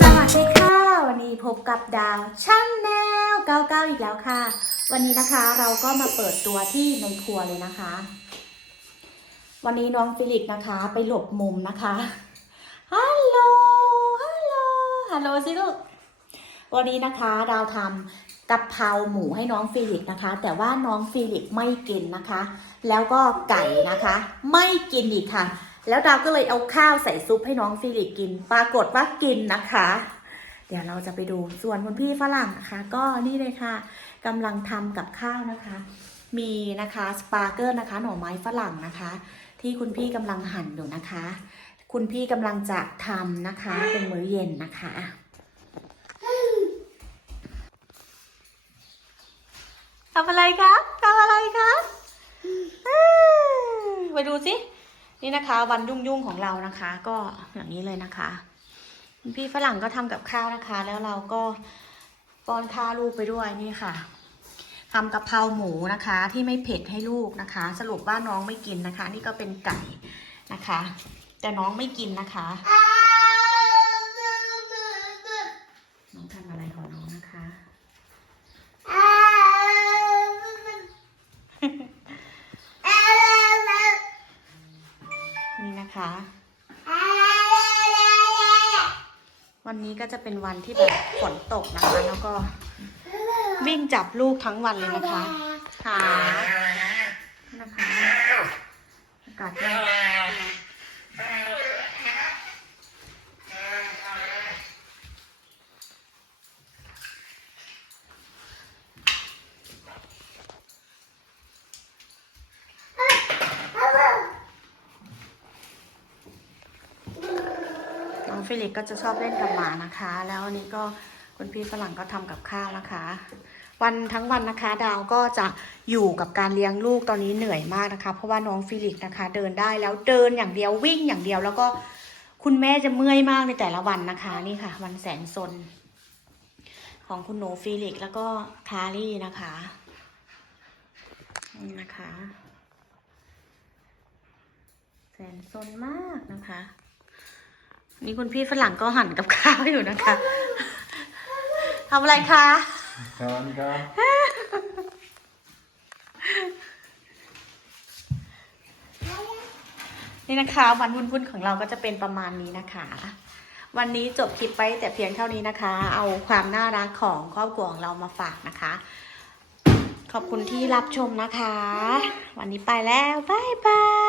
สวัสดีค่ะ วันนี้พบกับดาวช่างแนว99 อีกแล้วค่ะ วันนี้นะคะเราก็มาเปิดตัวที่ในครัวเลยนะคะ วันนี้น้องฟิลิกนะคะไปหลบมุมนะคะ ฮัลโหล ฮัลโหล ฮัลโหลสิลูก วันนี้นะคะดาวทำกะเพราหมูให้น้องฟิลิกนะคะ แต่ว่าน้องฟิลิกไม่กินนะคะ แล้วก็ไก่นะคะ ไม่กินอีกค่ะ แล้วดาวก็เลยเอาข้าวใส่ซุปให้น้องฟิลิปกิน ปรากฏว่ากินนะคะ เดี๋ยวเราจะไปดูส่วนคุณพี่ฝรั่งนะคะ ก็นี่เลยค่ะกำลังทำกับข้าวนะคะ มีนะคะสปาเกอร์นะคะ หน่อไม้ฝรั่งนะคะ ที่คุณพี่กำลังหั่นอยู่นะคะ คุณพี่กำลังจะทำนะคะ เป็นมื้อเย็นนะคะทำอะไรคะทำอะไรคะไปดูสิ นี่นะคะ วันยุ่งๆของเรานะคะ ก็อย่างนี้เลยนะคะพี่ฝรั่งก็ทำกับข้าวนะคะ แล้วเราก็ป้อนข้าวลูกไปด้วยนี่ค่ะทำกะเพราหมูนะคะ ที่ไม่เผ็ดให้ลูกนะคะ สรุปว่าน้องไม่กินนะคะ นี่ก็เป็นไก่นะคะ แต่น้องไม่กินนะคะ น้องทำอะไรของน้องนะคะ นะคะ วันนี้ก็จะเป็นวันที่แบบฝนตกนะคะ แล้วก็วิ่งจับลูกทั้งวันเลยนะคะค่ะอากาศก็น้ องฟิลิปก็จะชอบเล่นกับหมานะคะ แล้วนี้ก็คุณพี่ฝรั่งก็ทำกับข้าวนะคะ วันทั้งวันนะคะดาวก็จะอยู่กับการเลี้ยงลูกตอนนี้เหนื่อยมากนะคะ เพราะว่าน้องฟิลิปนะคะ เดินได้แล้วเดินอย่างเดียววิ่งอย่างเดียวแล้วก็คุณแม่จะเมื่อยมากในแต่ละวันนะคะนี่ค่ะ วันแสนสนของคุณหนูฟิลิกแล้วก็คารี่นะคะนี่นะคะ แสนสนมากนะคะ นี่คุณพี่ฝรั่งก็หั่นกับข้าวอยู่นะคะทำอะไรคะ Veronica. นี่นะคะวันวุ่นๆของเราก็จะเป็นประมาณนี้นะคะ วันนี้จบคลิปไปแต่เพียงเท่านี้นะคะ เอาความน่ารักของครอบครัวของเรามาฝากนะคะ ขอบคุณที่รับชมนะคะ วันนี้ไปแล้วบายบายบายบาย